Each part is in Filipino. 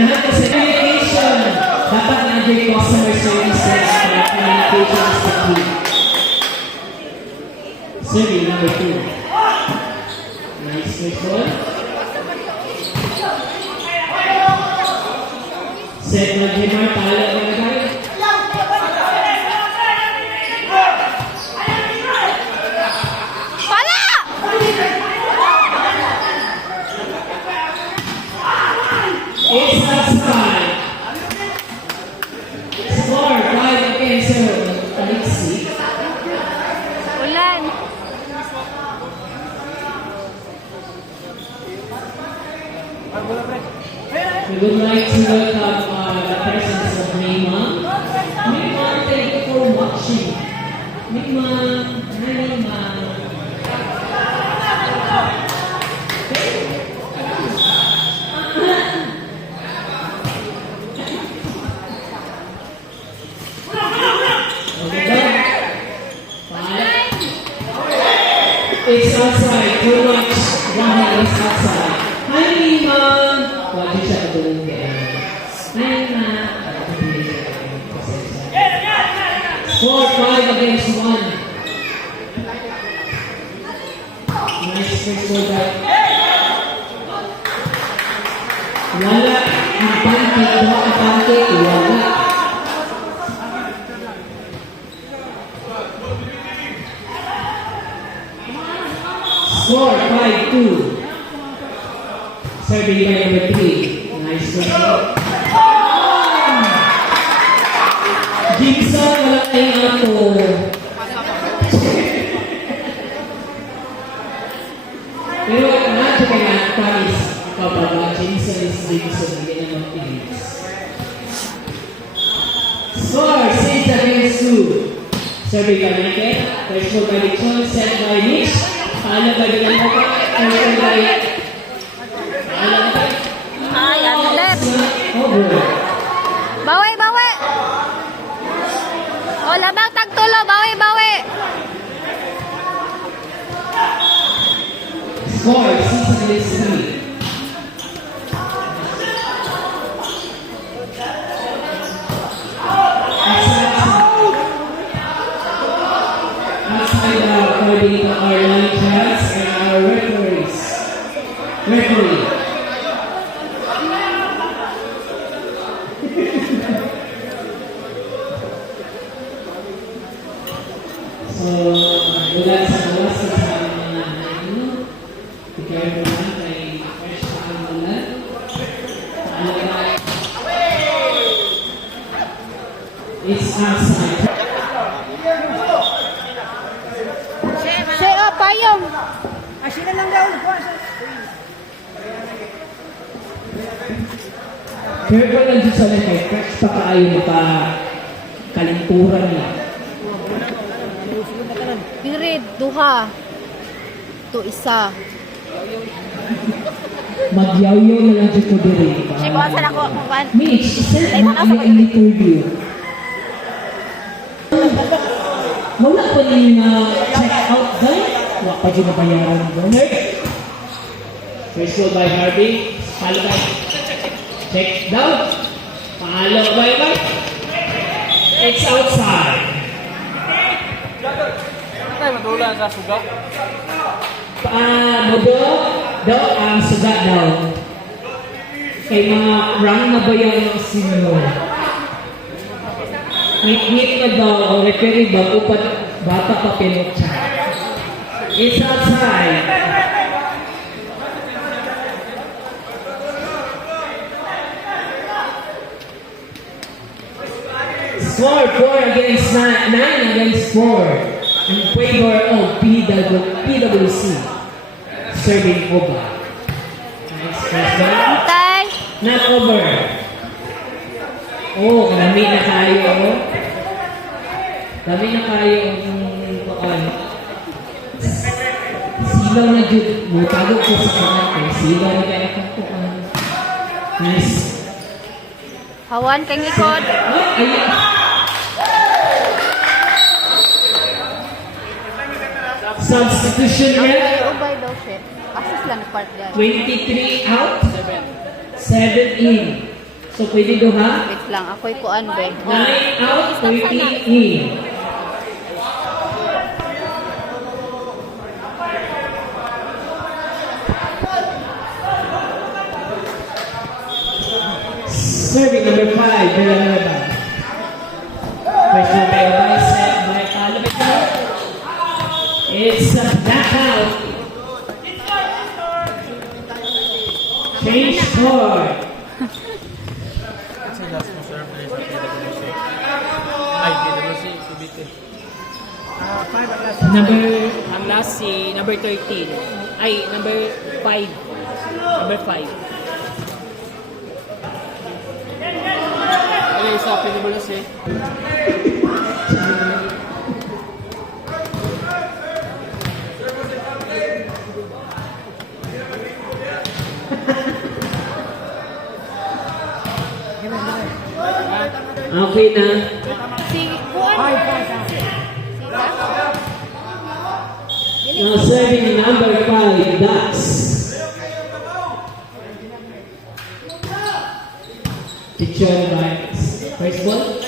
Ganahan ko sa communication. Dapat na-adjust customer services para communication is the key. Survey number 2. Nice question. Set na Jemar, tala na nagay. Wala! It's outside. Score 5 against 0. Alexi. Ulan. We would like to welcome the presence of Neymar. Neymar, thank you for watching. Neymar, hi Neymar. It's outside. Too much. One hand is outside. Hi, Neymar. Wag din siya katulong din. Hi, Neymar. Score 5 against 1. Nice first goal back. Wala. Ang pancake. Ang pancake. Wala. Score 5-2. Serving by number 3. Nice one. Gibson, wala tayong ato. Pero nato kaya promise kapag Gibson is Gibson, hindi na mag-tilis. Score 6 against 2. Serving by Michael. First goal by Lechon, set by Mitch. Paano ba din ang mga? First by Ay, ang left. over. Bawi, bawi. O, labang tagtulo. Bawi, bawi. Score 6 against 3. Outside according to our line chats and our referees. Referee. So, mula sa bawas sa mga ano, ikaw mo na kay fresh na ang ulan. Paalala. It's outside. Say, oh, payong. Sila lang daw. Pero kung nandiyo sa mga fresh pa kaayo pa kalinturan niya. Diri, duha. To isa. Magyaw-yaw na lang dito diri. Sigawan sa ako, kuwan. Mitch, send mo ang iyong interview. Wala pa rin check out doon. Wala pa dyan nabayaran doon. First goal by Harvey. Follow by check down. Follow by Mike. It's outside. Ay, madula sa suga. Suga daw. Kay mga rang na ba yung sinyo? Ngit-ngit na daw, o referee ba, upat bata pa pinutsa. It's outside. Score 4 against 9 against 4. In favor of PWC. Serving over. Nice first goal. Antay. Not over. Oh, kami na kayo. Kami na kayo ang silaw na jud. Mutagod ko sa kanal. Silaw na kaya kung nice. Hawan kang ikot. Substitution ref. Ubay daw siya. Asis lang part dyan. 23 out. 7 in. So, pwede duha. Wait lang, ako'y kuan be. 9 out, 30 in. Serving number 5, Villanueva. First one by Obay, set by Palomita. It's a knockout. Change score. Kasi last mo serve na sa PWC. Ay, PWC, PBT. Ang last si number 13. Ay, number 5. Number 5. Ay, isa PWC. Okay na. Si kuan. Now serving number 5, Dax. Picture by first ball.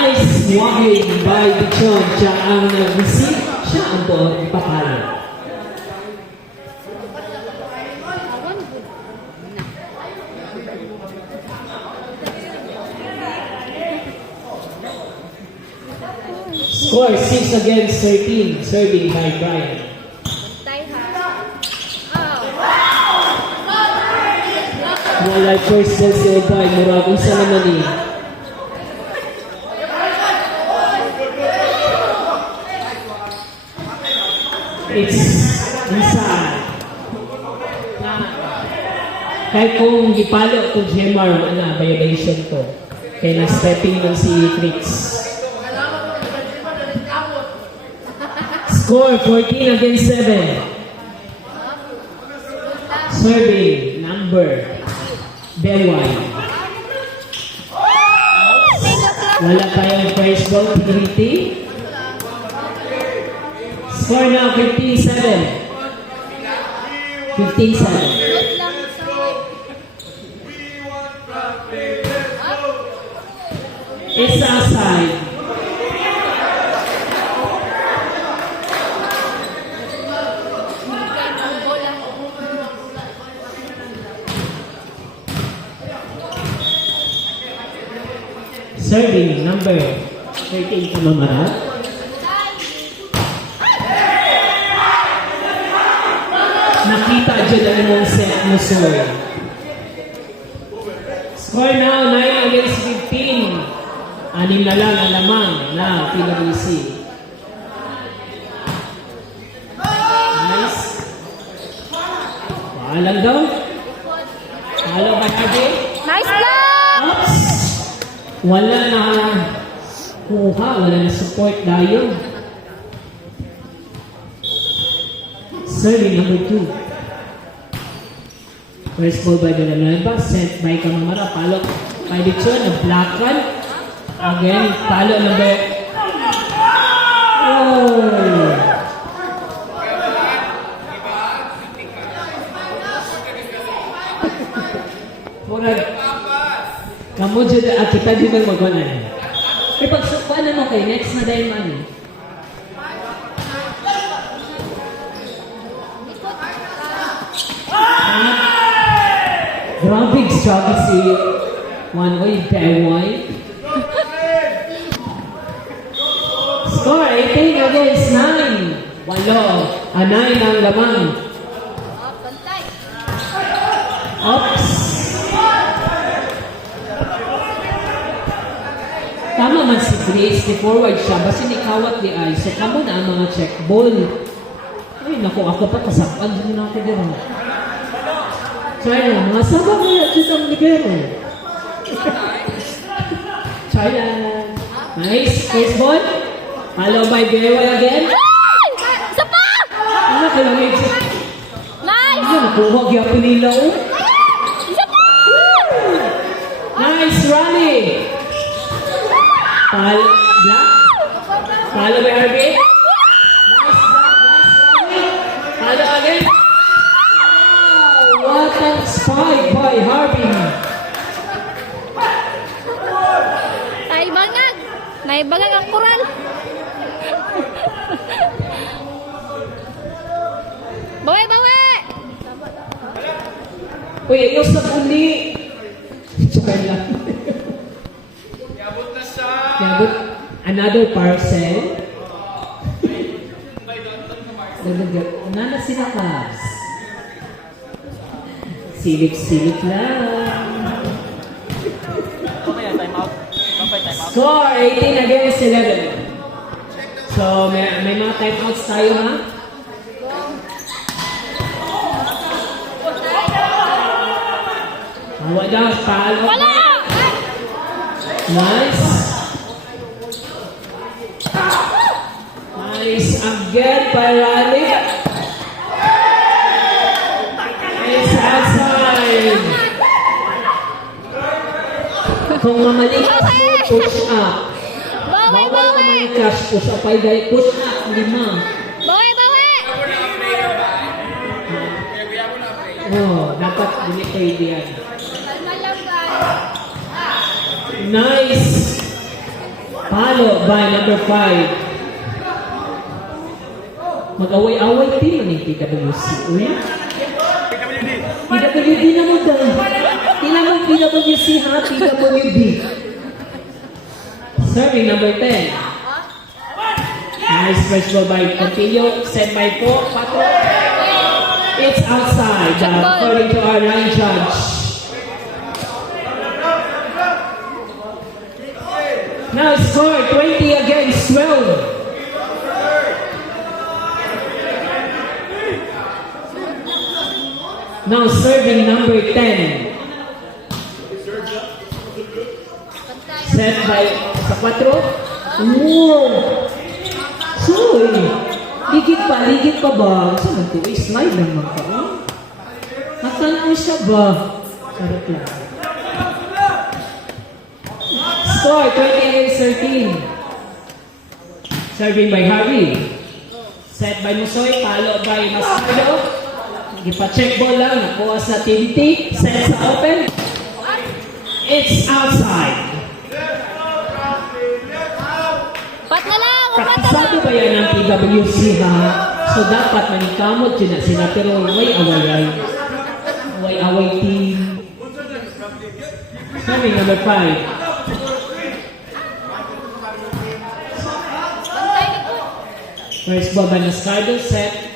Nice walking by Pichon. Siya ang nag-receive. Siya ang ball ipapalo. Score 6 against 13. Serving by Brian. Tay ha. Wala first ball si Obay. Murag isa naman eh. It's inside. Kahit kung gipalo kung Gemar, violation to. Kaya na-stepping nun si Fritz. Score 14 against 7. Serving number Belway. Wala tayong first ball, Tigiriti. Score now 15-7. 15-7. Wait lang. It's outside. Serving number 13 Kamamara. Nakita dyan ang imong set mo, sir. Score now 9 against 15. Anim na lang ang lamang na PWC. Nice. Paalam daw. Paalam ba Harvey? Nice lang! Oops! Wala na kuha, wala na support dayon. Serving number 2. First ball by Villanueva, sent by Kamamara, palo by Dichon, a black one. Again, palo number... Oh! Murag, kamu dyan, kita din ang magwanan. Pero pag sukuan mo kay next na dahil man. Grabe, struggle si One Way, Beway. Score 18 against 9. Walo. 9 ang lamang. Bantay. Oops. Tama man si Grace, di forward siya, basta ni kawat di ay. So, kamo na ang mga check ball. Ay, naku, ako pa kasapan din natin din. China, mga sabang na yan ang libero. China. Nice, first ball. Follow by Beway again. Isa pa! Ano ka lang yun? Nice! Ano, nakuha gyapon nila oh. Isa pa! Nice rally. Follow, black. Follow by Harvey. Nice rally. Follow again. Wow, what a spike by Harvey. May bagang ang kural. Bawi, bawi! Uy, ayos na uli. Tsaka lang. Yabot. Another parcel. Nana sila Cavs. Silip-silip lang. Okay, time out. Okay, time out. Score 18 against 11. So, may mga timeouts tayo, ha? Hawa daw, palo. Wala! Nice. Nice again by Raleigh. Nice outside. Kung mamalikas mo, push up. Bawi, Bawal bawi! mamalikas, push up ay dahil push up, 5. Bawi, bawi! Oh, dapat hindi pwede yan. Kalma lang, guys. Nice. Palo by number 5. Mag-away-away din man yung PWC. Uy. PWD na mo daw. Tingnan mo PWC ha, PWD. Serving number 10. Nice first ball by Continue. Set by 4. Pato. It's outside. According to our line judge. Now score 20 against 12. Now serving number 10. Set by sa 4. Wow! Soy! Ligid pa ba? Saan man ito? Slide lang man ka. Nakatan siya ba? Sarap lang. Score 20 against 13. Serving by Harvey. Set by Musoy. Palo by Masado. Ipa-check ball lang. Nakuha sa TBT. Set sa open. It's outside. Pat na lang! Upat na lang! Praktisado ba yan ng PWC ha? So dapat manikamot yun na sila. Pero may away-away. Away-away team. Serving number 5. First ball by Nascardo, set.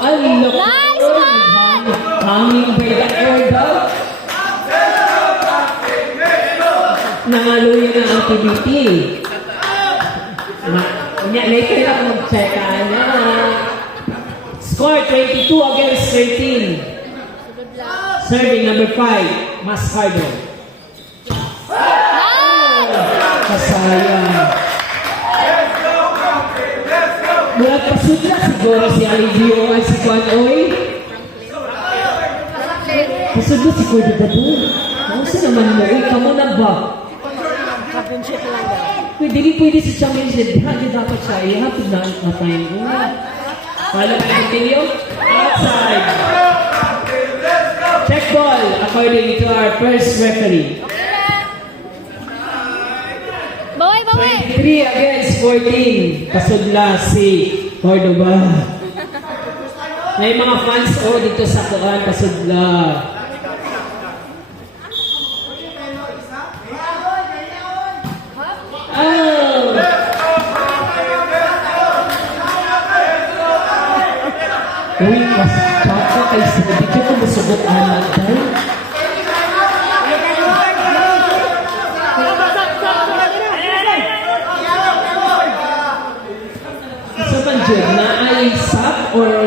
Ay, look. Nice one! Hanging by the air daw. Nangaluin na ang TBT. Later lang mag-check na. Score 22 against 13. Serving number 5, Mascardo. Kasayang. Mula pasudla siguro si Alivio ay si Juan Oy. Pasudla si Kuya Dabu. Ano sa naman mo? Uy, kamo na ba? Championship lang daw. Pwede si championship. Hindi dapat siya. You have to dance na time. Follow by continue. Outside. Check ball according to our first referee. Bawi, bawi! 23 against 14. Pasudla si Cordoba. May mga fans dito sa Kuan, Pasudla. Oh! Uy, mas tsaka kay Sabi ko kung masugot anak tayo. Sa banjod na ay sub or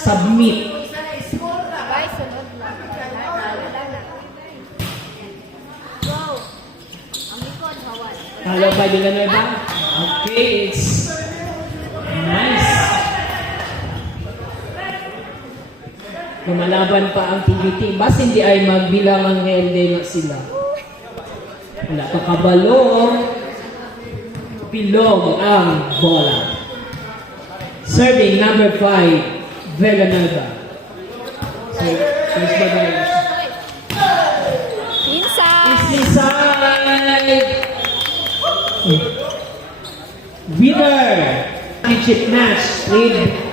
submit? Guys, sunod lang. Go! Ang likod, hawal. Hello, by Villanueva. Okay, it's nice. Lumalaban pa ang TBT. Bas hindi ay magbilang ang helde nga sila. Wala pa kabalo. Bilog ang bola. Serving number 5, Villanueva. So, first ba guys? Inside! It's inside! Winner! Championship match played